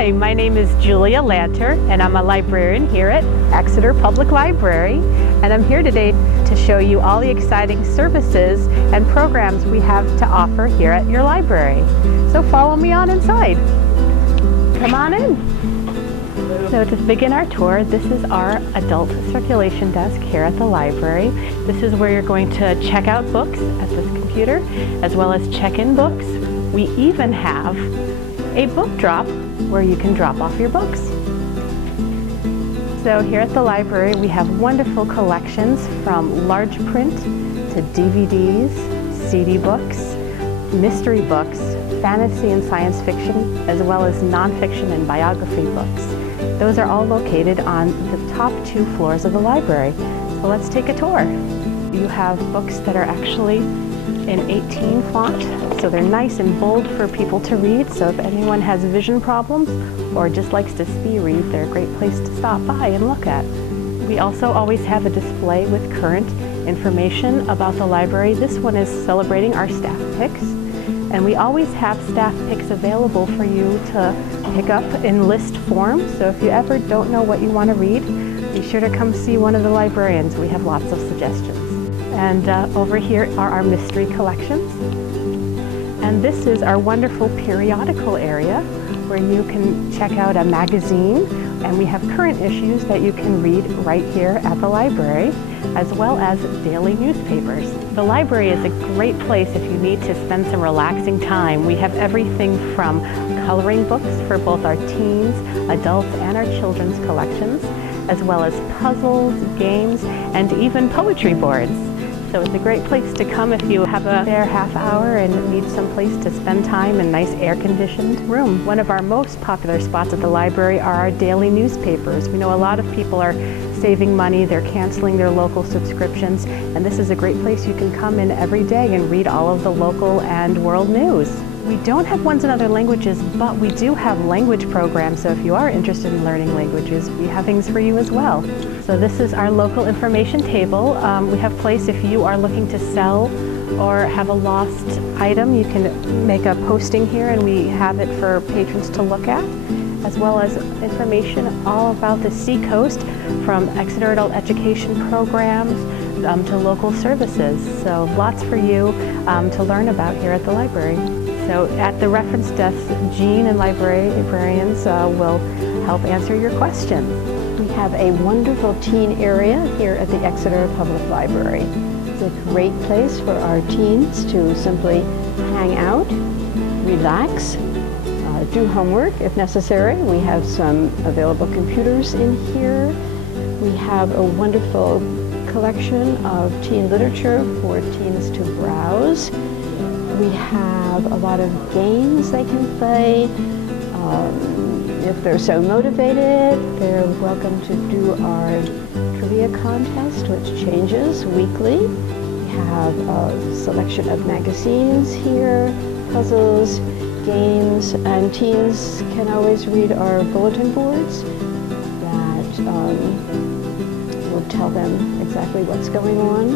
Hi, my name is Julia Lanter, and I'm a librarian here at Exeter Public Library, and I'm here today to show you all the exciting services and programs we have to offer here at your library. So follow me on inside. Come on in. So to begin our tour, this is our adult circulation desk here at the library. This is where you're going to check out books at this computer, as well as check in books. We even have a book drop where you can drop off your books. So here at the library we have wonderful collections from large print to DVDs, CD books, mystery books, fantasy and science fiction, as well as nonfiction and biography books. Those are all located on the top 2 floors of the library. So let's take a tour. You have books that are actually in 18 font, so they're nice and bold for people to read. So if anyone has vision problems or just likes to speed read, they're a great place to stop by and look at. We also always have a display with current information about the library. This one is celebrating our staff picks, and we always have staff picks available for you to pick up in list form. So if you ever don't know what you want to read, be sure to come see one of the librarians. We have lots of suggestions. And over here are our mystery collections. And this is our wonderful periodical area where you can check out a magazine, and we have current issues that you can read right here at the library, as well as daily newspapers. The library is a great place if you need to spend some relaxing time. We have everything from coloring books for both our teens, adults, and our children's collections, as well as puzzles, games, and even poetry boards. So it's a great place to come if you have a spare half hour and need some place to spend time in a nice air-conditioned room. One of our most popular spots at the library are our daily newspapers. We know a lot of people are saving money, they're canceling their local subscriptions, and this is a great place you can come in every day and read all of the local and world news. We don't have ones in other languages, but we do have language programs, so if you are interested in learning languages, we have things for you as well. So this is our local information table. We have a place if you are looking to sell or have a lost item, you can make a posting here and we have it for patrons to look at, as well as information all about the Seacoast, from Exeter Adult Education programs to local services. So lots for you to learn about here at the library. So at the reference desk, Jean and librarians will help answer your questions. We have a wonderful teen area here at the Exeter Public Library. It's a great place for our teens to simply hang out, relax, do homework if necessary. We have some available computers in here. We have a wonderful collection of teen literature for teens to browse. We have a lot of games they can play. If they're so motivated, they're welcome to do our trivia contest, which changes weekly. We have a selection of magazines here, puzzles, games, and teens can always read our bulletin boards that will tell them exactly what's going on,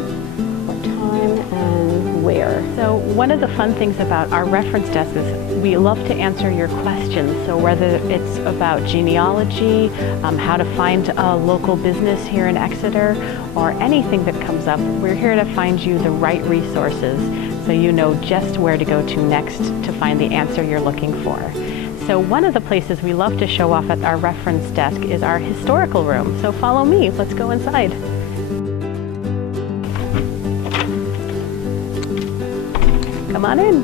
what time, and where. So one of the fun things about our reference desk is we love to answer your questions. So whether it's about genealogy, how to find a local business here in Exeter, or anything that comes up, we're here to find you the right resources so you know just where to go to next to find the answer you're looking for. So one of the places we love to show off at our reference desk is our historical room. So follow me, let's go inside. Come on in.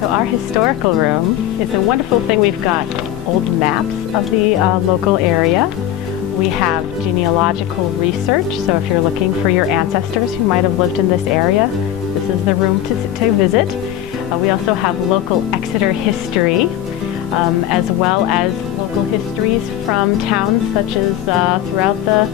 So our historical room is a wonderful thing. We've got old maps of the local area. We have genealogical research, so if you're looking for your ancestors who might have lived in this area, this is the room to visit. We also have local Exeter history, as well as local histories from towns such as throughout the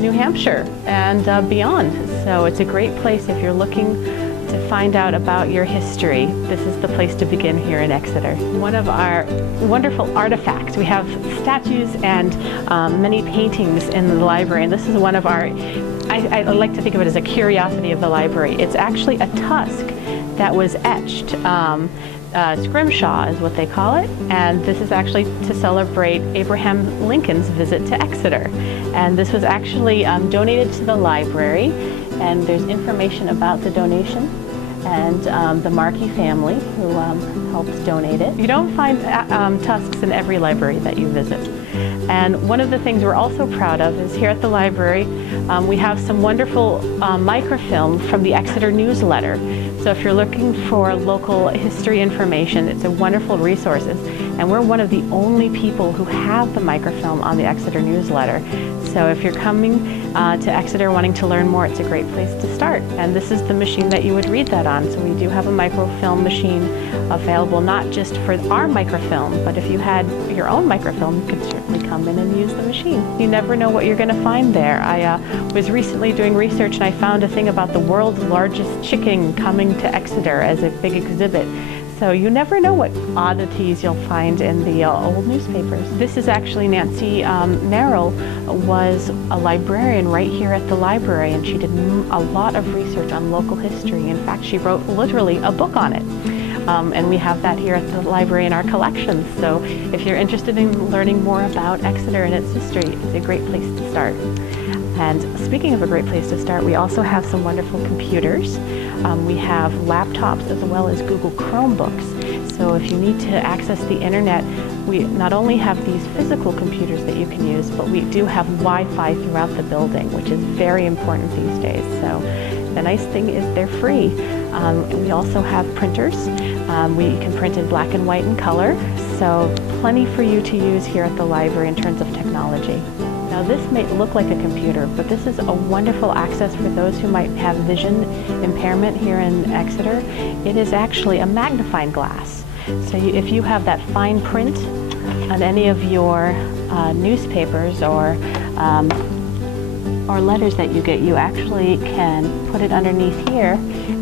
New Hampshire and beyond. So it's a great place if you're looking to find out about your history. This is the place to begin here in Exeter. One of our wonderful artifacts, we have statues and many paintings in the library, and this is one of our, I like to think of it as a curiosity of the library. It's actually a tusk that was etched scrimshaw is what they call it, and this is actually to celebrate Abraham Lincoln's visit to Exeter. And this was actually donated to the library, and there's information about the donation and the Markey family who helped donate it. You don't find tusks in every library that you visit. And one of the things we're also proud of is here at the library, we have some wonderful microfilm from the Exeter newsletter. So if you're looking for local history information, it's a wonderful resource. And we're one of the only people who have the microfilm on the Exeter newsletter. So if you're coming to Exeter wanting to learn more, it's a great place to start. And this is the machine that you would read that on. So we do have a microfilm machine available, not just for our microfilm, but if you had your own microfilm, you could certainly come in and use the machine. You never know what you're going to find there. I was recently doing research and I found a thing about the world's largest chicken coming to Exeter as a big exhibit. So you never know what oddities you'll find in the old newspapers. This is actually Nancy Merrill was a librarian right here at the library, and she did a lot of research on local history. In fact, she wrote literally a book on it. And we have that here at the library in our collections. So if you're interested in learning more about Exeter and its history, it's a great place to start. And speaking of a great place to start, we also have some wonderful computers. We have laptops as well as Google Chromebooks. So if you need to access the internet, we not only have these physical computers that you can use, but we do have Wi-Fi throughout the building, which is very important these days. So the nice thing is they're free. We also have printers. We can print in black and white and color. So plenty for you to use here at the library in terms of technology. Now this may look like a computer, but this is a wonderful access for those who might have vision impairment here in Exeter. It is actually a magnifying glass. So if you have that fine print on any of your newspapers or letters that you get, you actually can put it underneath here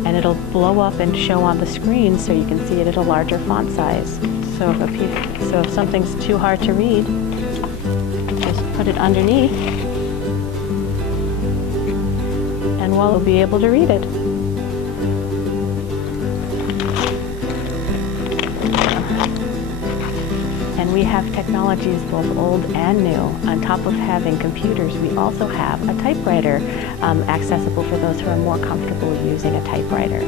and it'll blow up and show on the screen so you can see it at a larger font size. So if something's too hard to read, just put it underneath and we'll be able to read it. And we have technologies both old and new. On top of having computers, we also have a typewriter accessible for those who are more comfortable using a typewriter.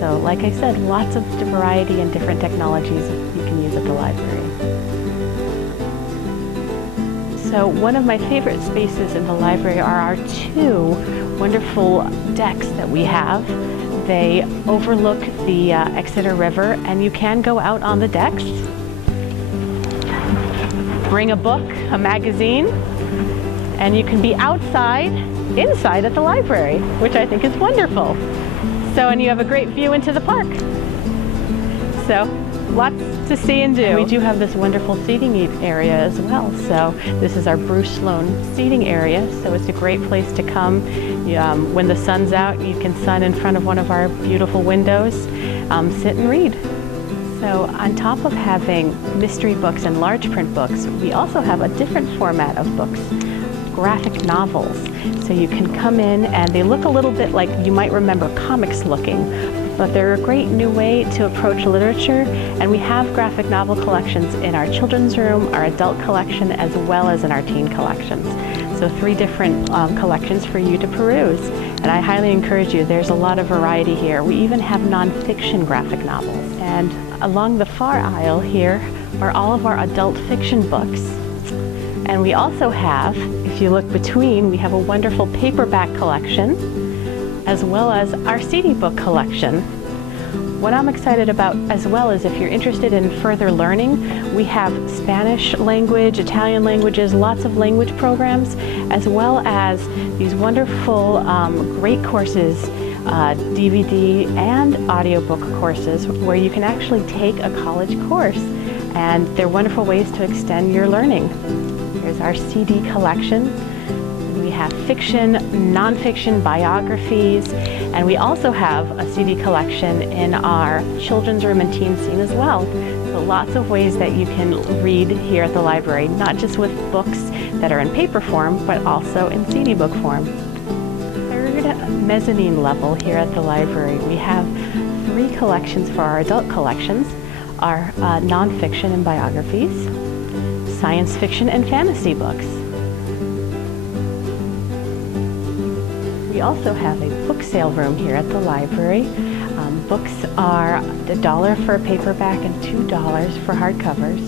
So like I said, lots of variety and different technologies you can use at the library. So one of my favorite spaces in the library are our two wonderful decks that we have. They overlook the Exeter River, and you can go out on the decks, bring a book, a magazine, and you can be outside, inside at the library, which I think is wonderful. So, and you have a great view into the park. So, lots to see and do. We do have this wonderful seating area as well. So, this is our Bruce Sloan seating area. So, it's a great place to come. When the sun's out, you can sun in front of one of our beautiful windows, sit and read. So on top of having mystery books and large print books, we also have a different format of books, graphic novels. So you can come in and they look a little bit like you might remember comics looking, but they're a great new way to approach literature. And we have graphic novel collections in our children's room, our adult collection, as well as in our teen collections. So 3 different collections for you to peruse. And I highly encourage you, there's a lot of variety here. We even have nonfiction graphic novels. And along the far aisle here are all of our adult fiction books. And we also have, if you look between, we have a wonderful paperback collection, as well as our CD book collection. What I'm excited about as well is if you're interested in further learning, we have Spanish language, Italian languages, lots of language programs, as well as these wonderful great courses, DVD and audiobook courses where you can actually take a college course, and they're wonderful ways to extend your learning. Here's our CD collection. We have fiction, nonfiction, biographies, and we also have a CD collection in our children's room and teen scene as well. So lots of ways that you can read here at the library, not just with books that are in paper form, but also in CD book form. Third mezzanine level here at the library, we have 3 collections for our adult collections. are nonfiction and biographies, science fiction and fantasy books. We also have a book sale room here at the library. Books are $1 for a paperback and $2 for hardcovers.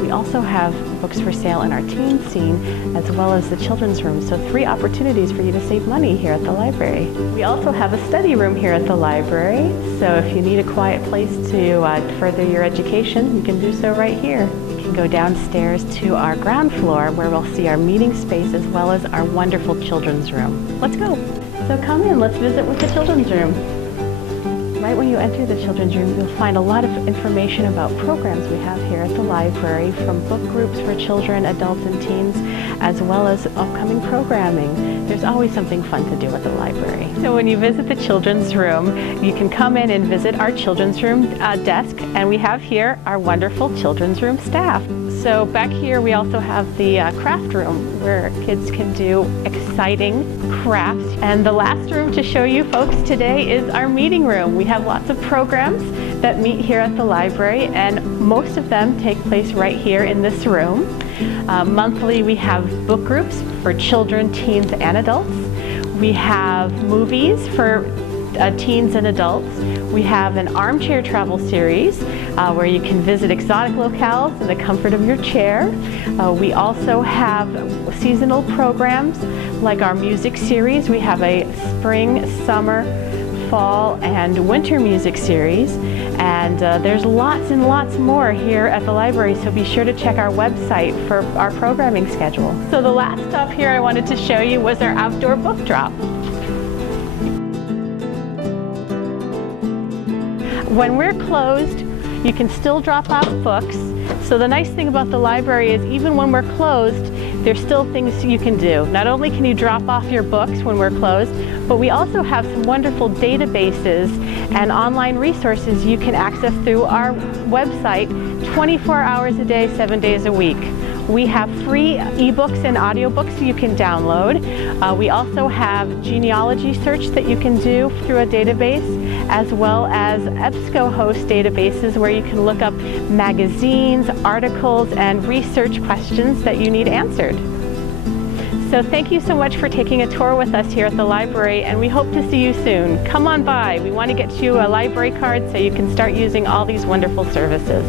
We also have books for sale in our teen scene as well as the children's room, so 3 opportunities for you to save money here at the library. We also have a study room here at the library, so if you need a quiet place to further your education, you can do so right here. You can go downstairs to our ground floor where we'll see our meeting space as well as our wonderful children's room. Let's go. So come in, let's visit with the children's room. Right when you enter the children's room, you'll find a lot of information about programs we have here at the library, from book groups for children, adults, and teens, as well as upcoming programming. There's always something fun to do at the library. So when you visit the children's room, you can come in and visit our children's room desk, and we have here our wonderful children's room staff. So back here we also have the craft room where kids can do exciting crafts. And the last room to show you folks today is our meeting room. We have lots of programs that meet here at the library, and most of them take place right here in this room. Monthly we have book groups for children, teens, and adults. We have movies for teens and adults. We have an armchair travel series where you can visit exotic locales in the comfort of your chair. We also have seasonal programs like our music series. We have a spring, summer, fall, and winter music series. And there's lots and lots more here at the library, so be sure to check our website for our programming schedule. So the last stop here I wanted to show you was our outdoor book drop. When we're closed, you can still drop off books. So the nice thing about the library is even when we're closed, there's still things you can do. Not only can you drop off your books when we're closed, but we also have some wonderful databases and online resources you can access through our website 24 hours a day, 7 days a week. We have free ebooks and audiobooks you can download. We also have genealogy search that you can do through a database, as well as EBSCO-host databases where you can look up magazines, articles, and research questions that you need answered. So thank you so much for taking a tour with us here at the library, and we hope to see you soon. Come on by. We want to get you a library card so you can start using all these wonderful services.